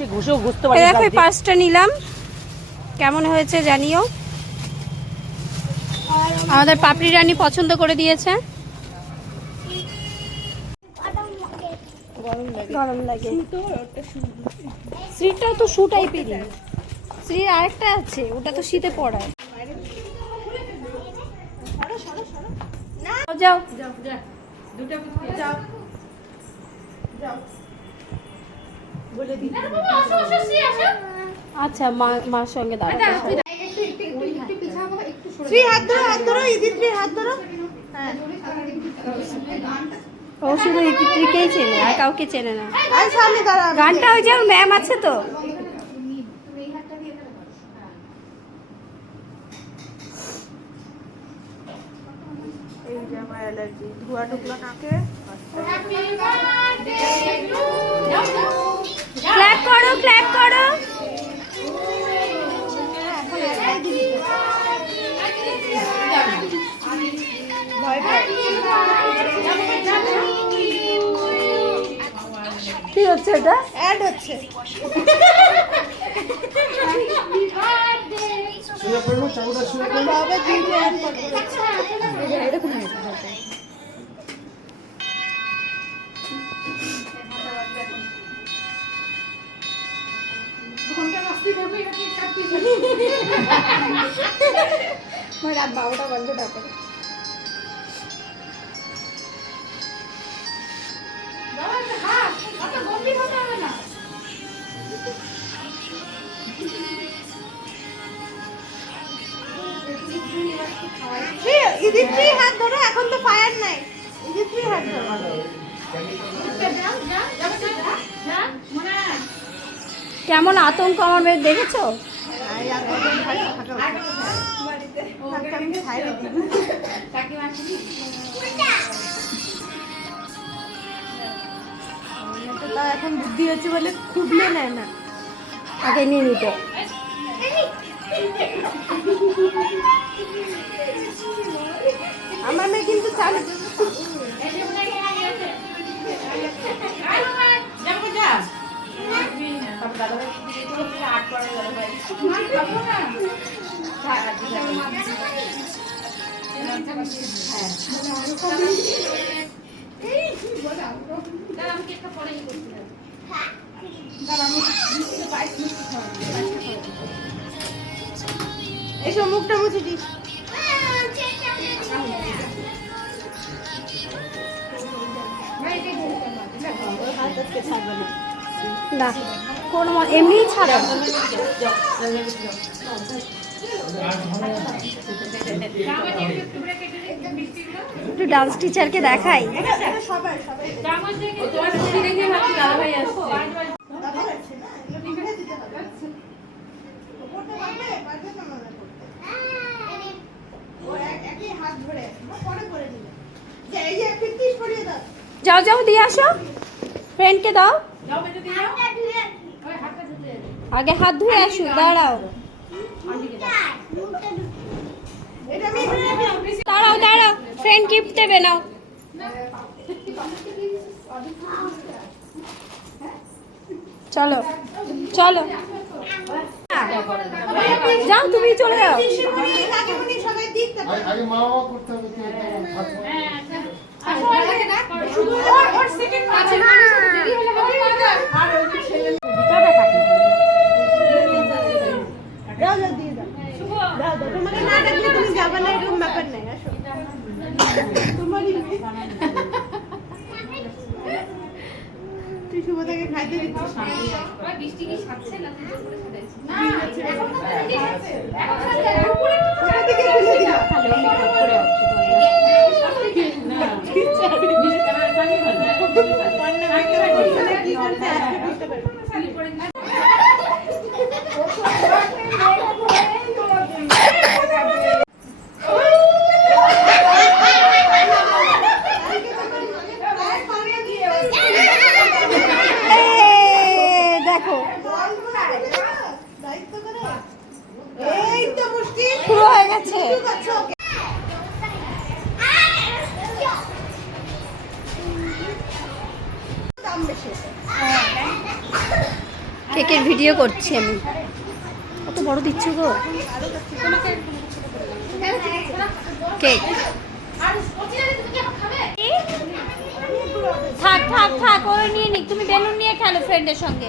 সে ঘুষেও ঘুষতে পারি। দেখো এই পাঁচটা নিলাম, কেমন হয়েছে জানিও। আমাদের পাপড়ি রানী পছন্দ করে দিয়েছে। গরম লাগে। শ্রীটাও তো শু টাইপেরই। শ্রীর আরেকটা আছে, ওটা তো শীতে পড়ায়। যাও আচ্ছা, মার সঙ্গে দাঁড়াতে ও শুধু ইতিত্রীকেই চেনে, আর কাউকে চেনে না। গানটা ওই যে ম্যাম আছে তো। এই যে আমার অ্যালার্জি, ধোয়া ঢুকলো নাকে। ক্ল্যাপ করো, ক্ল্যাপ করো। কি হচ্ছে এটা? অ্যাড হচ্ছে। এরকম রাত 12টা বাজবে তারপরে। ইদিত্রি হাত ধরো, এখন তো ফায়ার নাই। ইদিত্রি হাত ধরো। কেমন আতঙ্ক আমার মেয়ে, দেখেছো? এখন বুদ্ধি হচ্ছে বলে খুবলে নেয় না, আগে নিয়ে নিত। আমার মেয়ে কিন্তু চালে। এসব মুখটা মুছে দিস। না কোনো এমনিই ছাড়ে। একটু ডান্স টিচারকে দেখাই। যাও যাও দিয়ে আসো, ফ্রেন্ডকে দাও। আগে হাত ধুয়ে আসো, দাঁড়াও দাঁড়াও দাঁড়াও, ফ্রেন্ড গিফট দেবে নাও। চলো চলো যাও, তুমি চলে যাও। আগে মা বাবা করতে হবে। তুমি যাবে না, এরকম ব্যাপার নেই। আসো, তোমারই তুই শুভদাকে খাইতে দিচ্ছিস। বৃষ্টি কি সাথে না দেখো শুরু হয়ে গেছে। কে কেকের ভিডিও করছি আমি। কত বড় দিচ্ছ গো কেক। থাক থাক থাক, ওই নিয়ে নিক, তুমি বেলুন নিয়ে খেলো ফ্রেন্ডের সঙ্গে।